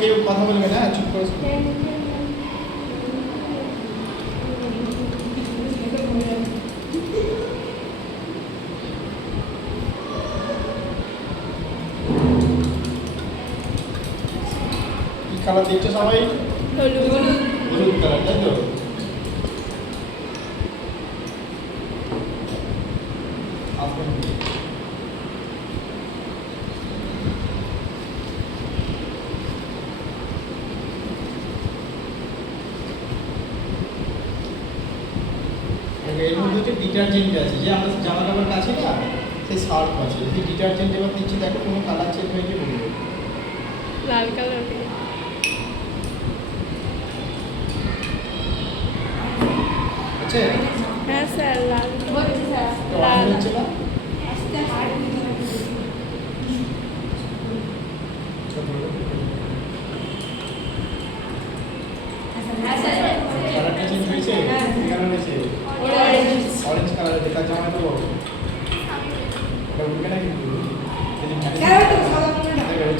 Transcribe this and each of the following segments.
কেউ কথা বলবে না, চুপ করে শুনো। কি কালার দেখছো সবাই? হলুদ কালার, তাই তো? এর মধ্যে হচ্ছে ডিটারজেন্ট আছে, যে আমরা জামা কাপড় কাছে না সেই সার্ফ আছে। যদি ডিটারজেন্ট এবার দিচ্ছি দেখো কোনো কালার চেঞ্জ হয়েছে বলবে। লাল কালার আছে? হ্যাঁ স্যার, লাল লাল হচ্ছে না? কালারটা চেঞ্জ হয়েছে? কি কালার হয়েছে? Orange colour. দেখা জামা তো এটা উঠবে না কিন্তু।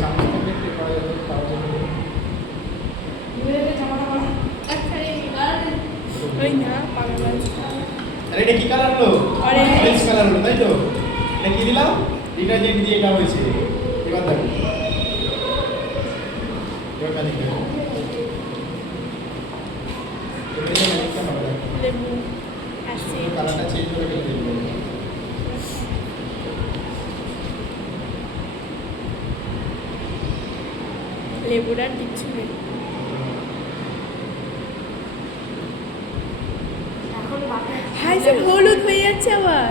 চামচ থাকলে একটু করা যাবে, পাওয়া যাবে। ওই না পাগল। আরে এটা কি কালার হলো? অরেঞ্জ কালার হলো, তাই তো? এটা কি দিলাম? ডিটারজেন্ট দিয়ে এটা হয়েছে। এবার দেখো, এবার ম্যাজিক দেখো। লেবু অ্যাসিড কালারটা চেঞ্জ করে ফেলতে হবে। লেবুর আর কিচ্ছু নেই। হাই স্যার, হলুদ হয়ে যাচ্ছে আবার।